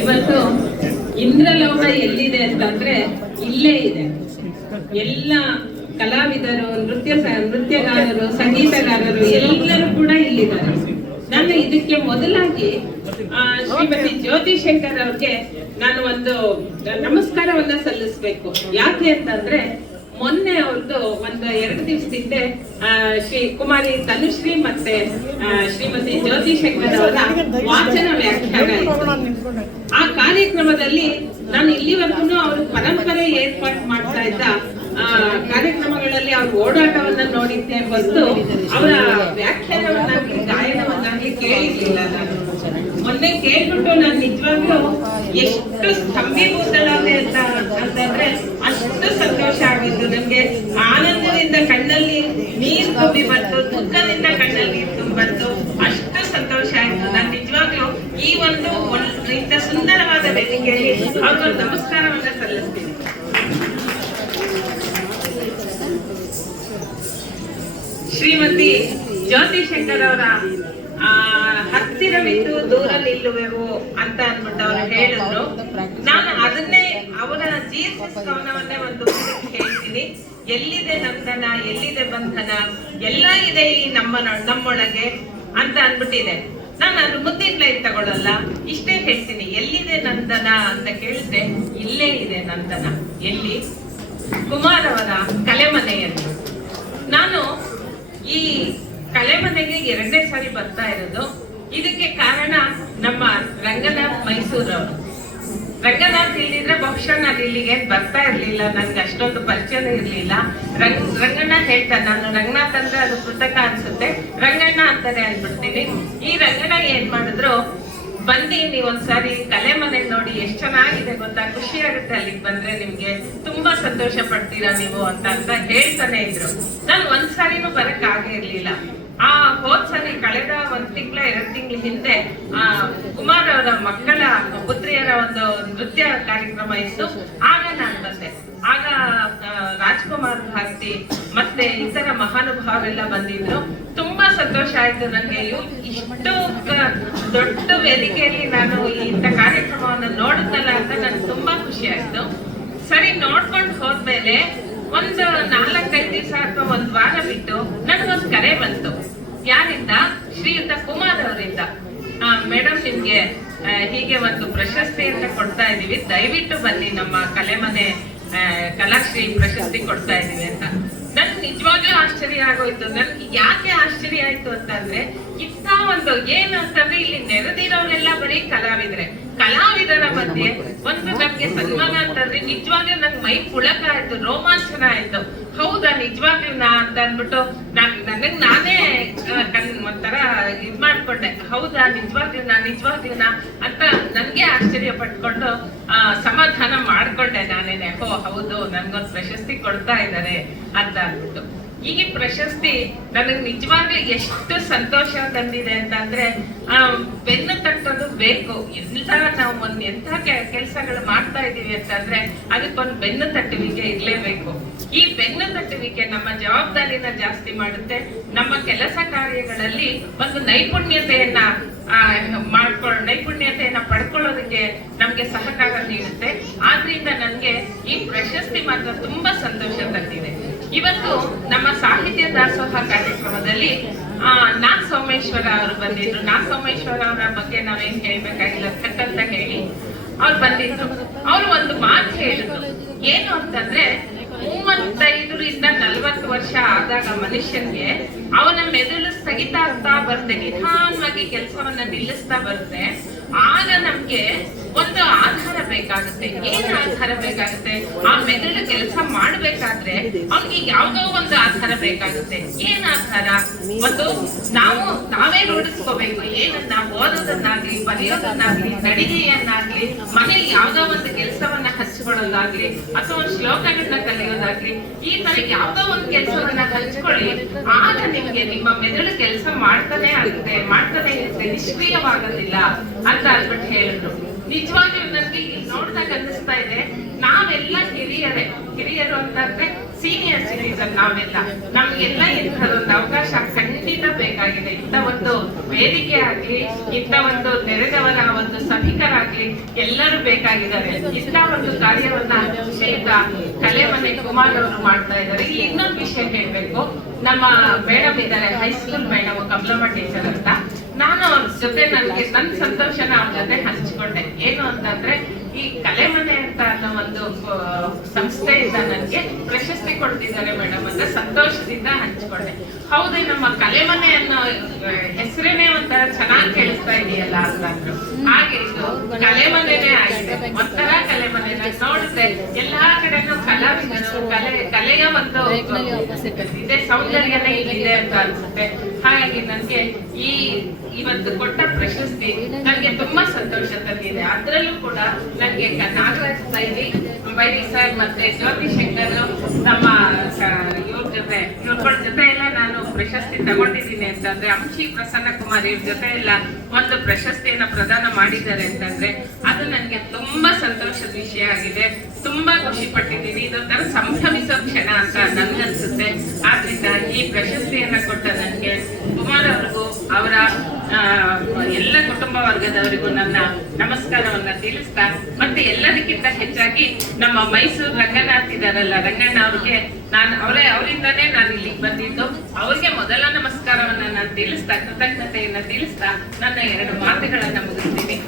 ಇವತ್ತು ಇಂದ್ರಲೋಕ ಎಲ್ಲಿದೆ ಅಂತಂದ್ರೆ ಇಲ್ಲೇ ಇದೆ. ಎಲ್ಲ ಕಲಾವಿದರು, ನೃತ್ಯಗಾರರು, ಸಂಗೀತಗಾರರು ಎಲ್ಲರೂ ಕೂಡ ಇಲ್ಲಿದ್ದಾರೆ. ನಾನು ಇದಕ್ಕೆ ಮೊದಲಾಗಿ ಶ್ರೀಮತಿ ಜ್ಯೋತಿ ಶಂಕರ್ ಅವ್ರಿಗೆ ನಾನು ಒಂದು ನಮಸ್ಕಾರವನ್ನ ಸಲ್ಲಿಸ್ಬೇಕು. ಯಾಕೆ ಅಂತಂದ್ರೆ ಮೊನ್ನೆ ಅವ್ರದ್ದು ಒಂದು 2 ದಿವಸದಿಂದ ಶ್ರೀ ಕುಮಾರಿ ತನುಶ್ರೀ ಮತ್ತೆ ಶ್ರೀಮತಿ ಜ್ಯೋತಿ ಶಂಕರ್ ಅವರ ವಾಚನ ವ್ಯಾಖ್ಯಾನ ಇತ್ತು. ಆ ಕಾರ್ಯಕ್ರಮದಲ್ಲಿ ನಾನು ಇಲ್ಲಿವರೆಗೂ ಅವರು ಪರಂಪರೆ ಏರ್ಪಾಡು ಮಾಡ್ತಾ ಇದ್ದ ಕಾರ್ಯಕ್ರಮಗಳಲ್ಲಿ ಅವ್ರ ಓಡಾಟವನ್ನ ನೋಡಿದ್ದೆ ಹೊರತು ಅವರ ವ್ಯಾಖ್ಯಾನವನ್ನಾಗಿ ಗಾಯನವನ್ನಾಗಿ ಕೇಳಿರ್ಲಿಲ್ಲ. ನಾನು ಮೊನ್ನೆ ಕೇಳ್ಬಿಟ್ಟು ನಾನು ನಿಜವಾಗ್ಲೂ ಎಷ್ಟು ಸ್ತಂಭೀಭೂತಳಾದೆ ಅಂತಂದ್ರೆ ಅಷ್ಟು ಸಂತೋಷ ಆಗಿತ್ತು. ನನಗೆ ಆನಂದದಿಂದ ಕಣ್ಣಲ್ಲಿ ನೀರು ತುಂಬಿ ಬಂತು, ದುಃಖದಿಂದ ಕಣ್ಣಲ್ಲಿ ನೀರು ತುಂಬಂತು, ಅಷ್ಟು ಸಂತೋಷ ಆಯ್ತು. ನಾನು ನಿಜವಾಗ್ಲೂ ಈ ಒಂದು ಇಂಥ ಸುಂದರವಾದ ವೇದಿಕೆಯಲ್ಲಿ ಅವ್ರ ನಮಸ್ಕಾರವನ್ನ ಸಲ್ಲಿಸ್ತೀನಿ. ಶ್ರೀಮತಿ ಜ್ಯೋತಿ ಶಂಕರ್ ಅವರ ಹತ್ತಿರವಿದ್ದು ದೂರ ನಿಲ್ಲುವೆವು ಅಂತ ಅಂದ್ಬಿಟ್ಟು ಅವ್ರು ಹೇಳಿದ್ರು. ನಾನು ಅದನ್ನೇ ಅವರ ಜೀರ್ಣಿಸ್ಕವನವನ್ನೇ ಒಂದು ಹೇಳ್ತೀನಿ. ಎಲ್ಲಿದೆ ನಂದನ, ಎಲ್ಲಿದೆ ಬಂಧನ, ಎಲ್ಲ ಇದೆ ಈ ನಮ್ಮೊಳಗೆ ಅಂತ ಅಂದ್ಬಿಟ್ಟಿದೆ. ನಾನು ಅದ್ರ ಮುಂದಿನ ಲೈನ್ ತಗೊಳ್ಳಲ್ಲ, ಇಷ್ಟೇ ಹೇಳ್ತೀನಿ. ಎಲ್ಲಿದೆ ನಂದನ ಅಂತ ಕೇಳಿದ್ರೆ ಇಲ್ಲೇ ಇದೆ ನಂದನ. ಎಲ್ಲಿ? ಕುಮಾರ್ ಅವರ ಕಲೆಮನೆಯಲ್ಲಿ. ನಾನು ಈ ಕಲೆಮನೆಗೆ 2ನೇ ಸಾರಿ ಬರ್ತಾ ಇರೋದು. ಇದಕ್ಕೆ ಕಾರಣ ನಮ್ಮ ರಂಗನಾಥ್ ಮೈಸೂರವರು. ರಂಗನಾಥ್ ಇಲ್ಲಿದ್ರೆ ಬಹುಶಃ ನಾನು ಇಲ್ಲಿಗೆ ಬರ್ತಾ ಇರ್ಲಿಲ್ಲ, ನನ್ಗೆ ಅಷ್ಟೊಂದು ಪರಿಚಯನೇ ಇರ್ಲಿಲ್ಲ. ರಂಗಣ್ಣ ಹೇಳ್ತಾನೆ, ನಾನು ರಂಗನಾಥ್ ಅಂದ್ರೆ ಅದು ಕೃತಕ ಅನ್ಸುತ್ತೆ, ರಂಗಣ್ಣ ಅಂತಾನೆ ಅನ್ಬಿಡ್ತೀನಿ. ಈ ರಂಗಣ್ಣ ಏನ್ ಮಾಡಿದ್ರು, ಬನ್ನಿ ನೀವೊಂದ್ಸಾರಿ ಕಲೆ ಮನೆ ನೋಡಿ, ಎಷ್ಟ್ ಚೆನ್ನಾಗಿದೆ ಗೊತ್ತಾ, ಖುಷಿ ಆಗುತ್ತೆ ಅಲ್ಲಿಗೆ ಬಂದ್ರೆ, ನಿಮ್ಗೆ ತುಂಬಾ ಸಂತೋಷ ಪಡ್ತೀರಾ ನೀವು ಅಂತ ಹೇಳ್ತಾನೆ ಇದ್ರು. ನಾನು ಒಂದ್ಸಾರಿನೂ ಬರಕ್ ಆಗೇ ಇರ್ಲಿಲ್ಲ. ಹೋದ್ಸರಿ ಕಳೆದ 1 ತಿಂಗಳ 2 ತಿಂಗಳ ಹಿಂದೆ ಕುಮಾರ್ ಅವರ ಮಕ್ಕಳ ಪುತ್ರಿಯರ ಒಂದು ನೃತ್ಯ ಕಾರ್ಯಕ್ರಮ ಇತ್ತು. ಆಗ ನಾನು ಬಂದೆ. ಆಗ ರಾಜ್ಕುಮಾರ್ ಭಾರತಿ ಮತ್ತೆ ಇತರ ಮಹಾನುಭಾವರೆಲ್ಲ ಬಂದಿದ್ರು. ತುಂಬಾ ಸಂತೋಷ ಆಯ್ತು ನನಗೆ. ಇಷ್ಟು ದೊಡ್ಡ ವೇದಿಕೆಯಲ್ಲಿ ನಾನು ಇಂಥ ಕಾರ್ಯಕ್ರಮವನ್ನು ನೋಡಿದ್ನಲ್ಲ ಅಂತ ನನ್ಗೆ ತುಂಬಾ ಖುಷಿ ಆಯ್ತು. ಸರಿ, ನೋಡ್ಕೊಂಡು ಹೋದ್ಮೇಲೆ ಒಂದು 4-5 ದಿವಸ ಅಥವಾ 1 ವಾರ ಬಿಟ್ಟು ನನಗೊಂದು ಕರೆ ಬಂತು. ಯಾರಿಂದ? ಶ್ರೀಯುತ ಕುಮಾರ್ ಅವರಿಂದ. ಮೇಡಮ್, ನಿಮ್ಗೆ ಹೀಗೆ ಒಂದು ಪ್ರಶಸ್ತಿಯನ್ನ ಕೊಡ್ತಾ ಇದೀವಿ, ದಯವಿಟ್ಟು ಬನ್ನಿ, ನಮ್ಮ ಕಲೆಮನೆ ಕಲಾಶ್ರೀ ಪ್ರಶಸ್ತಿ ಕೊಡ್ತಾ ಇದೀವಿ ಅಂತ. ನನ್ಗೆ ನಿಜವಾಗ್ಲೂ ಆಶ್ಚರ್ಯ ಆಗೋಯ್ತು. ನನ್ಗೆ ಯಾಕೆ ಆಶ್ಚರ್ಯ ಆಯ್ತು ಅಂತಂದ್ರೆ, ಇಂಥ ಒಂದು ಏನು ಅಂತಂದ್ರೆ ಇಲ್ಲಿ ನೆರೆದಿರೋರೆಲ್ಲ ಬರೀ ಕಲಾವಿದರ ಮಧ್ಯೆ ಒಂದು ನಮ್ಗೆ ಸನ್ಮಾನ ಅಂತಂದ್ರೆ ನಿಜವಾಗ್ಲೂ ನನ್ ಮೈ ಪುಳಕ ಆಯ್ತು, ರೋಮಾಂಚನ ಆಯ್ತು. ಹೌದಾ, ನಿಜವಾಗ್ಲೂನಾ ಅಂತ ಅಂದ್ಬಿಟ್ಟು ನನಗ್ ನಾನೇ ಒಂಥರ ಇದ್ ಮಾಡ್ಕೊಂಡೆ. ಹೌದಾ, ನಿಜವಾಗ್ಲೂನಾ ಅಂತ ನನ್ಗೆ ಆಶ್ಚರ್ಯ ಪಟ್ಕೊಂಡು ಸಮಾಧಾನ ಮಾಡ್ಕೊಂಡೆ ನಾನೇನೆ. ಹೌದು, ನನ್ಗೊಂದು ಪ್ರಶಸ್ತಿ ಕೊಡ್ತಾ ಇದ್ದಾರೆ ಅಂತ ಅಂದ್ಬಿಟ್ಟು. ಈ ಪ್ರಶಸ್ತಿ ನನಗೆ ನಿಜವಾಗ್ಲೂ ಎಷ್ಟು ಸಂತೋಷ ತಂದಿದೆ ಅಂತಂದ್ರೆ, ಬೆನ್ನು ತಟ್ಟೋದು ಬೇಕು. ಎಲ್ಲ ನಾವು ಎಂಥ ಕೆಲಸಗಳು ಮಾಡ್ತಾ ಇದೀವಿ ಅಂತಂದ್ರೆ ಅದಕ್ಕೊಂದು ಬೆನ್ನು ತಟ್ಟುವಿಕೆ ಇರ್ಲೇಬೇಕು. ಈ ಬೆನ್ನು ತಟ್ಟುವಿಕೆ ನಮ್ಮ ಜವಾಬ್ದಾರಿನ ಜಾಸ್ತಿ ಮಾಡುತ್ತೆ. ನಮ್ಮ ಕೆಲಸ ಕಾರ್ಯಗಳಲ್ಲಿ ಒಂದು ನೈಪುಣ್ಯತೆಯನ್ನ ಪಡ್ಕೊಳ್ಳೋದಕ್ಕೆ ನಮ್ಗೆ ಸಹಕಾರ ನೀಡುತ್ತೆ. ಆದ್ರಿಂದ ನನ್ಗೆ ಈ ಪ್ರಶಸ್ತಿ ಮಾತ್ರ ತುಂಬಾ ಸಂತೋಷ ತಂದಿದೆ. ಇವತ್ತು ನಮ್ಮ ಸಾಹಿತ್ಯ ದಾಸೋಹ ಕಾರ್ಯಕ್ರಮದಲ್ಲಿ ನಾಗ್ ಸೋಮೇಶ್ವರ ಅವರು ಬಂದಿದ್ರು. ನಾಗ್ ಸೋಮೇಶ್ವರ ಅವರ ಬಗ್ಗೆ ನಾವೇನ್ ಹೇಳ್ಬೇಕಾಗಿಲ್ಲ, ಅಂತ ಹೇಳಿ ಅವ್ರು ಬಂದಿದ್ರು. ಅವ್ರು ಒಂದು ಮಾತು ಹೇಳಿದ್ರು. ಏನು ಅಂತಂದ್ರೆ, 35ರಿಂದ 40 ವರ್ಷ ಆದಾಗ ಮನುಷ್ಯನ್ಗೆ ಅವನ ಮೆದುಳು ಸ್ಥಗಿತ ಆಗ್ತಾ ಬರುತ್ತೆ, ನಿಧಾನವಾಗಿ ಕೆಲಸವನ್ನ ನಿಲ್ಲಿಸ್ತಾ ಬರುತ್ತೆ. ಆಗ ನಮ್ಗೆ ಒಂದು ಆಧಾರ ಬೇಕಾಗುತ್ತೆ. ಏನ್ ಆಧಾರ ಬೇಕಾಗುತ್ತೆ? ಆ ಮೆದುಳು ಕೆಲಸ ಮಾಡ್ಬೇಕಾದ್ರೆ ಅವ್ನಿಗೆ ಯಾವ್ದೋ ಒಂದು ಆಧಾರ ಬೇಕಾಗುತ್ತೆ. ಏನ್ ಆಧಾರ? ಒಂದು ನಾವೇ ರೂಢಿಸ್ಕೋಬೇಕು. ಏನನ್ನ ಓದೋದನ್ನಾಗ್ಲಿ, ಬರೆಯೋದನ್ನಾಗ್ಲಿ, ನಡಿಗೆಯನ್ನಾಗ್ಲಿ, ಮನೇಲಿ ಯಾವ್ದೋ ಒಂದು ಕೆಲಸವನ್ನ ಹಂಚ್ಕೊಳ್ಳೋದಾಗ್ಲಿ, ಅಥವಾ ಒಂದು ಶ್ಲೋಕಗಳನ್ನ ಕಲಿಯೋದಾಗ್ಲಿ, ಈ ತರ ಯಾವ್ದೋ ಒಂದು ಕೆಲಸವನ್ನ ಹಂಚ್ಕೊಳ್ಳಿ. ಆಗ ನಿಮ್ಗೆ ನಿಮ್ಮ ಮೆದುಳು ಕೆಲಸ ಮಾಡ್ತಾನೆ ಇರುತ್ತೆ, ನಿಷ್ಕ್ರಿಯವಾಗೋದಿಲ್ಲ ಅಂತ ಅಂದ್ಬಿಟ್ಟು ಹೇಳಿದ್ರು. ನಿಜವಾಗ್ಲೂ ನನ್ಗೆ ಇಲ್ಲಿ ನೋಡ್ದಾಗ ಅನ್ನಿಸ್ತಾ ಇದೆ, ನಾವೇ ನಾವೆಲ್ಲ ಹಿರಿಯರು ಅಂತಂದ್ರೆ ಸೀನಿಯರ್ ಸಿಟಿಸನ್ ನಾವೆಲ್ಲ. ನಮ್ಗೆಲ್ಲ ಇಂಥದೊಂದು ಅವಕಾಶ ಖಂಡಿತ ಬೇಕಾಗಿದೆ. ಇಂಥ ಒಂದು ವೇದಿಕೆ ಆಗ್ಲಿ, ಇಂಥ ಒಂದು ನೆರೆದವರ ಒಂದು ಸಭಿಕರಾಗ್ಲಿ ಎಲ್ಲರೂ ಬೇಕಾಗಿದ್ದಾರೆ. ಇಂಥ ಒಂದು ಕಾರ್ಯವನ್ನ ಶ್ರೀಯುತ ಕಲೆಮನೆ ಕುಮಾರ್ ಅವರು ಮಾಡ್ತಾ ಇದ್ದಾರೆ. ಇನ್ನೊಂದು ವಿಷಯ ಹೇಳ್ಬೇಕು, ನಮ್ಮ ಮೇಡಮ್ ಇದ್ದಾರೆ, ಹೈಸ್ಕೂಲ್ ಮೇಡಮ್ ಕಮಲಮ್ಮ ಟೀಚರ್ ಅಂತ. ನಾನು ಅವ್ರ ಜೊತೆ ನನ್ ಸಂತೋಷನ ಅವ್ರ ಜೊತೆ ಹಂಚ್ಕೊಂಡೆ. ಏನು ಅಂತಂದ್ರೆ, ಈ ಕಲೆಮನೆ ಅಂತ ಅನ್ನೋ ಒಂದು ಸಂಸ್ಥೆಯಿಂದ ನನಗೆ ಪ್ರಶಸ್ತಿ ಕೊಡ್ತಿದ್ದಾರೆ ಮೇಡಮ್ ಅಂತ ಸಂತೋಷದಿಂದ ಹಂಚ್ಕೊಂಡೆ. ಹೌದೇ, ನಮ್ಮ ಕಲೆಮನೆ ಅನ್ನೋ ಹೆಸರೇನೆ ಒಂಥರ ಚೆನ್ನಾಗಿ ಕೇಳಿಸ್ತಾ ಇದೆಯಲ್ಲ ಅಂತಂದ್ರು. ಹಾಗೆ ಇದು ಕಲೆಮನೆನೇ ಆಗಿದೆ, ಒಂಥರ ಕಲೆಮನೆ. ನೋಡಿದ್ರೆ ಎಲ್ಲಾ ಕಡೆನೂ ಕಲಾವಿದರು, ಕಲೆಯ ಒಂದು ಇದೆ, ಸೌಂದರ್ಯನೇ ಇದೆ ಅಂತ ಅನ್ಸುತ್ತೆ. ಹಾಗಾಗಿ ನನ್ಗೆ ಇವತ್ತು ಕೊಟ್ಟ ಪ್ರಶಸ್ತಿ ನನಗೆ ತುಂಬಾ ಸಂತೋಷ ತಂದಿದೆ. ಅದ್ರಲ್ಲೂ ಕೂಡ ನನಗೆ ನಾಗರಾಜ್ ಬೈರಿ ಸರ್ ಮತ್ತೆ ಜ್ಯೋತಿ ಶಂಕರ್ ನಮ್ಮ ಇವ್ರ ಜೊತೆ ಎಲ್ಲ ನಾನು ಪ್ರಶಸ್ತಿ ತಗೊಂಡಿದ್ದೀನಿ ಅಂತಂದ್ರೆ, ಅಂಶಿ ಪ್ರಸನ್ನ ಕುಮಾರ್ ಇವ್ರ ಜೊತೆ ಎಲ್ಲ ಒಂದು ಪ್ರಶಸ್ತಿಯನ್ನ ಪ್ರದಾನ ಮಾಡಿದ್ದಾರೆ ಅಂತಂದ್ರೆ ಅದು ನನಗೆ ತುಂಬಾ ಸಂತೋಷದ ವಿಷಯ ಆಗಿದೆ. ತುಂಬಾ ಖುಷಿ ಪಟ್ಟಿದ್ದೀನಿ. ಇದೊಂಥರ ಸಂಭ್ರಮಿಸೋ ಕ್ಷಣ ಅಂತ ನನ್ಗನ್ಸುತ್ತೆ. ಆದ್ರಿಂದ ಈ ಪ್ರಶಸ್ತಿಯನ್ನ ಕೊಟ್ಟ ನನಗೆ ಕುಮಾರ್ ಅವ್ರಿಗೂ ಅವರ ಎಲ್ಲ ಕುಟುಂಬ ವರ್ಗದವರಿಗೂ ನನ್ನ ನಮಸ್ಕಾರವನ್ನ ತಿಳಿಸ್ತಾ, ಮತ್ತೆ ಎಲ್ಲದಕ್ಕಿಂತ ಹೆಚ್ಚಾಗಿ ನಮ್ಮ ಮೈಸೂರು ರಂಗನಾಥ್ ಇದಾರಲ್ಲ, ರಂಗಣ್ಣ ಅವ್ರಿಗೆ ಅವರಿಂದಾನೇ ನಾನು ಇಲ್ಲಿಗೆ ಬಂದಿದ್ದು. ಅವ್ರಿಗೆ ಮೊದಲ ನಮಸ್ಕಾರವನ್ನ ನಾನು ತಿಳಿಸ್ತಾ, ಕೃತಜ್ಞತೆಯನ್ನ ತಿಳಿಸ್ತಾ ನನ್ನ 2 ಮಾತುಗಳನ್ನ ಮುಗಿಸ್ತೀನಿ.